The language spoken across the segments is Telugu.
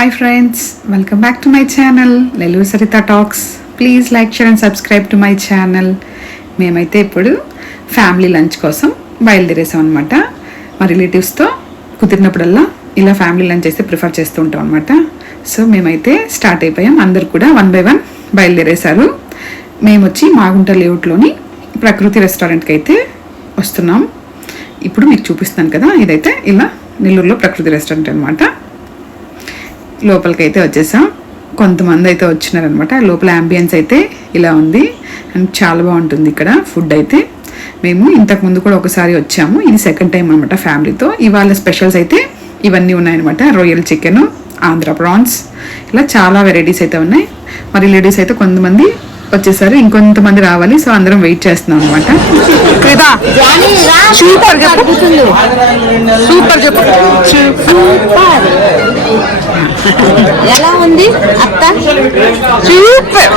Hi friends, welcome back to my channel Nelluru Saritha Talks. Please like, share and subscribe to my channel. మేమైతే ఇప్పుడు ఫ్యామిలీ లంచ్ కోసం బయలుదేరేసాం అనమాట. మా రిలేటివ్స్తో కుదిరినప్పుడల్లా ఇలా ఫ్యామిలీ లంచ్ అయితే ప్రిఫర్ చేస్తూ ఉంటాం అనమాట. సో మేమైతే స్టార్ట్ అయిపోయాం. అందరు కూడా 1 by 1 బయలుదేరేశారు. మేము వచ్చి మాగుంట లేఅవుట్లోని ప్రకృతి రెస్టారెంట్కి అయితే వస్తున్నాం. ఇప్పుడు మీకు చూపిస్తాను కదా, ఇదైతే ఇలా నెల్లూరులో ప్రకృతి రెస్టారెంట్ అనమాట. లోపలికి అయితే వచ్చేసాం. కొంతమంది అయితే వచ్చినారనమాట. లోపల అంబియన్స్ అయితే ఇలా ఉంది అండ్ చాలా బాగుంటుంది ఇక్కడ ఫుడ్ అయితే. మేము ఇంతకుముందు కూడా ఒకసారి వచ్చాము, ఇది సెకండ్ టైం అనమాట ఫ్యామిలీతో. ఇవాళ స్పెషల్స్ అయితే ఇవన్నీ ఉన్నాయన్నమాట. రొయ్యల్ చికెన్, ఆంధ్ర ప్రాన్స్, ఇలా చాలా వెరైటీస్ అయితే ఉన్నాయి. మరి లేడీస్ అయితే కొంతమంది వచ్చేసారు, ఇంకొంతమంది రావాలి. సో అందరం వెయిట్ చేస్తున్నాం అనమాట. సూపర్ చెప్పు. ఎలా ఉంది అత్త? సూపర్.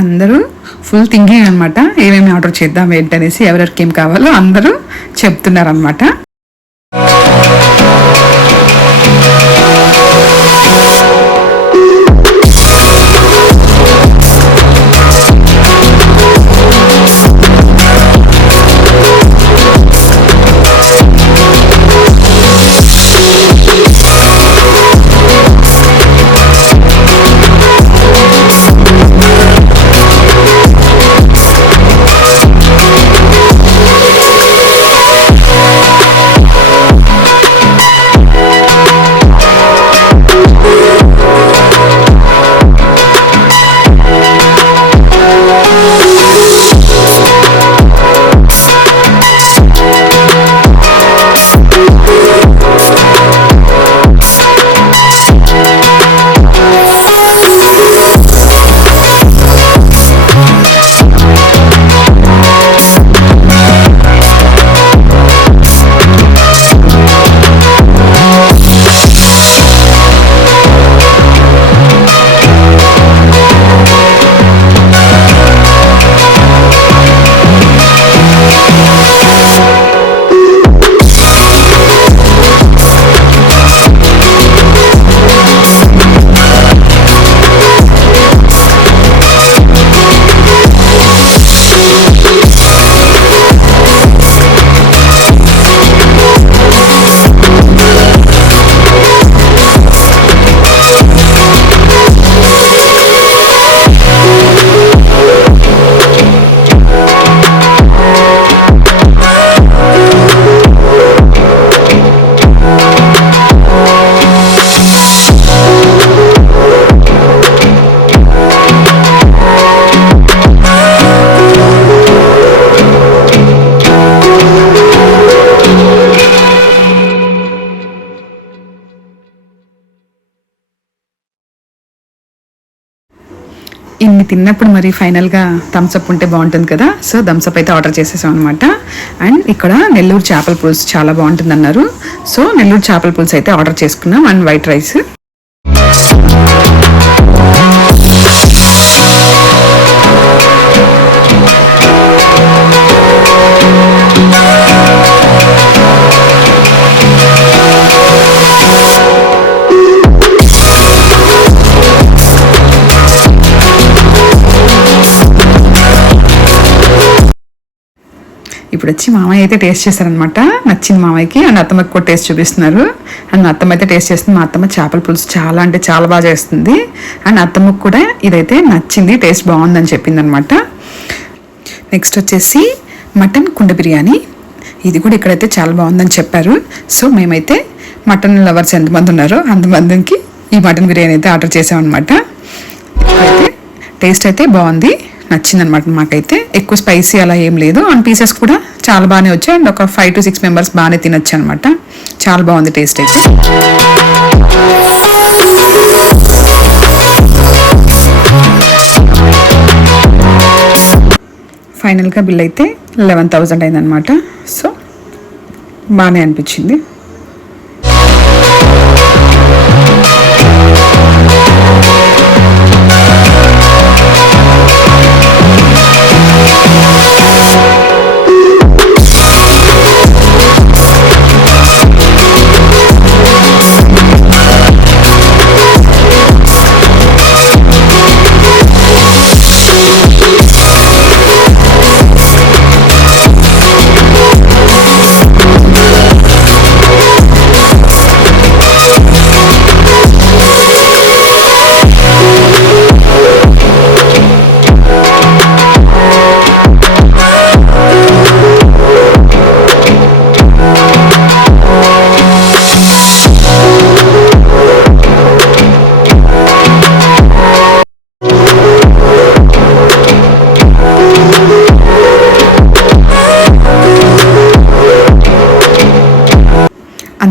అందరూ ఫుల్ థింకింగ్ అనమాట, ఏమేమి ఆర్డర్ చేద్దాం ఏంటనేసి, ఎవరెవరికి ఏం కావాలో అందరూ చెప్తున్నారు అనమాట. ఇన్ని తిన్నప్పుడు మరి ఫైనల్గా థమ్స్అప్ ఉంటే బాగుంటుంది కదా. సో థమ్స్అప్ అయితే ఆర్డర్ చేసేసాం అనమాట. అండ్ ఇక్కడ నెల్లూరు చేపల పులుసు చాలా బాగుంటుంది అన్నారు. సో నెల్లూరు చేపల పులుసు అయితే ఆర్డర్ చేసుకున్నాం. And white rice. ఇప్పుడు వచ్చి మామయ్య అయితే టేస్ట్ చేశారనమాట. నచ్చింది మామయ్యకి. అండ్ అత్తమ్మకి కూడా టేస్ట్ చూపిస్తున్నారు. అండ్ మా అత్తమ్మ అయితే టేస్ట్ చేస్తుంది. మా అత్తమ్మ చేపల పులుసు చాలా అంటే చాలా బాగా చేస్తుంది. అండ్ అత్తమ్మకు కూడా ఇదైతే నచ్చింది, టేస్ట్ బాగుందని చెప్పింది అనమాట. నెక్స్ట్ వచ్చేసి మటన్ కుండ బిర్యానీ. ఇది కూడా ఇక్కడైతే చాలా బాగుందని చెప్పారు. సో మేమైతే మటన్ లవర్స్ ఎంతమంది ఉన్నారో అంతమందికి ఈ మటన్ బిర్యానీ అయితే ఆర్డర్ చేసామన్నమాట. అయితే టేస్ట్ అయితే బాగుంది, నచ్చిందనమాట మాకైతే. ఎక్కువ స్పైసీ అలా ఏం లేదు. అండ్ పీసెస్ కూడా చాలా బాగానే వచ్చాయి. అండ్ ఒక 5 to 6 మెంబర్స్ బాగానే తినొచ్చు అనమాట. చాలా బాగుంది టేస్ట్ అయితే. ఫైనల్గా బిల్ అయితే 11,000 అయిందనమాట. సో బాగానే అనిపించింది.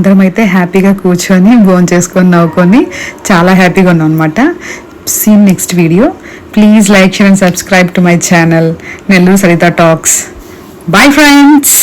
అందరం అయితే హ్యాపీగా కూర్చొని భోజనం చేసుకొని నవ్వుకొని చాలా హ్యాపీగా ఉన్నాం అనమాట. See in next video. Please like share and subscribe to my channel Nellore Saritha talks. Bye friends.